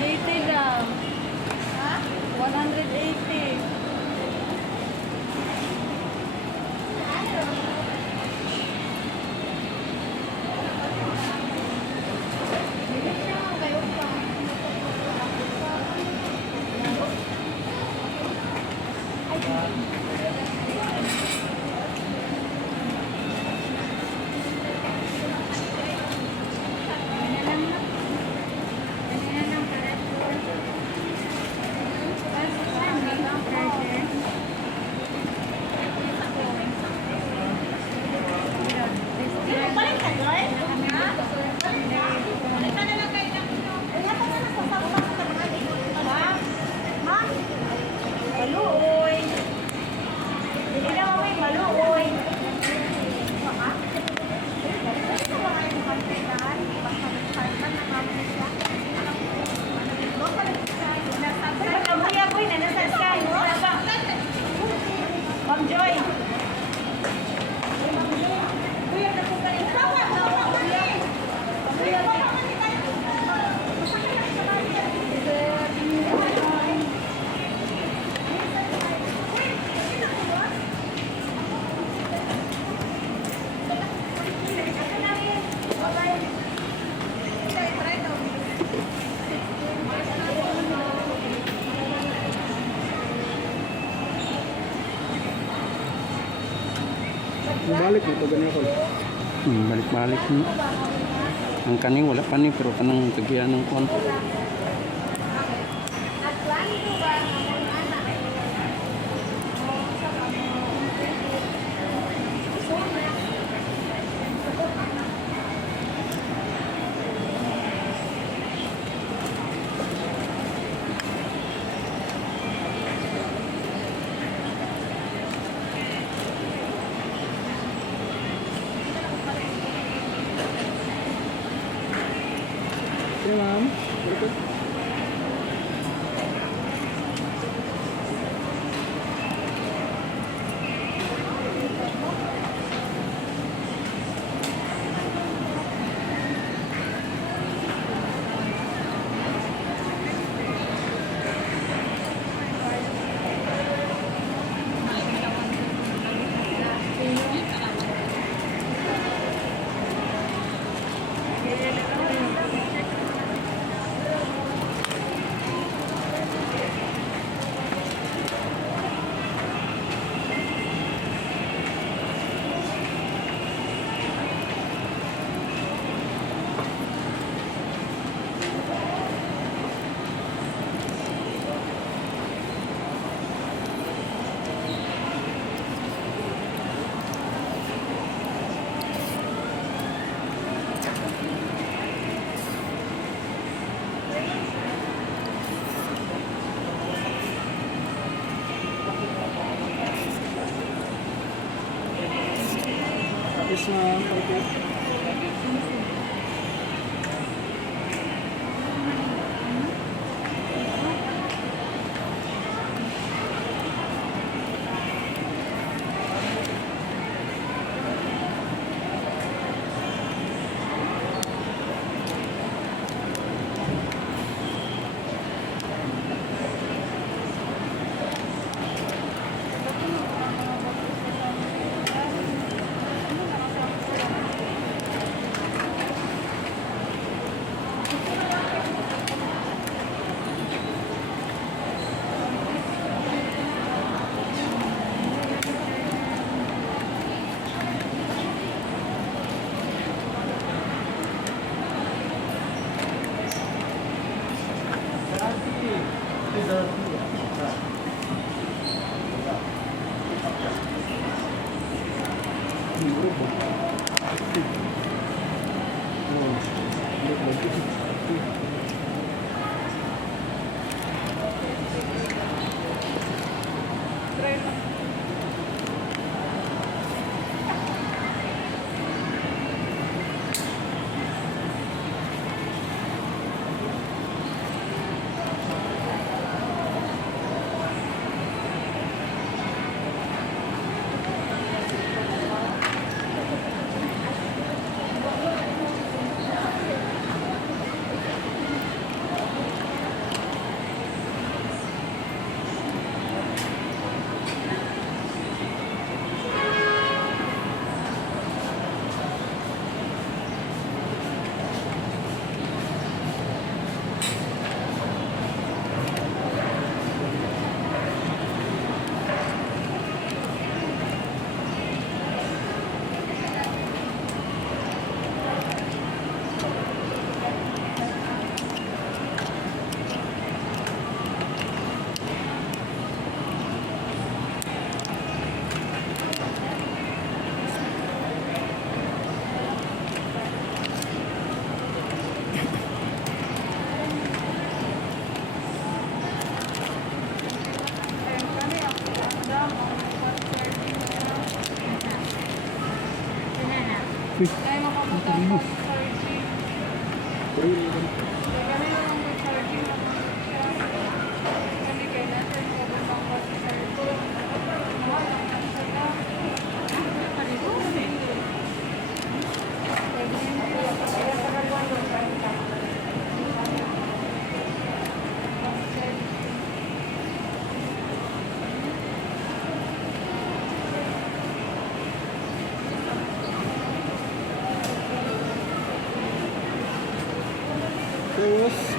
180 lang. Ha? 180. Balik ka, Joy? Ha? Balik ka na lang kayo ng Kaya ka na nasasaktan sa mga ha? Ha? Baluoy. Hindi na may baluoy. Ha? Ito ba kayo magkailan? Basta na kami siya. Kuya Boy, nanasal ka. Ma'am Joy. Kuya, napupalit. Kuya, Balik mo to ganyan ko. Balik-balik ni. Ang kaning wala pa ni pero kanang kagiyan ng kon. Okay, ma'am. Balik. Yes, ma'am. Okay. Ay, makapunta pa sa charging. Kaya lang may charging na siya. Hindi kayo natin makapunta pa sa charging. Tapos,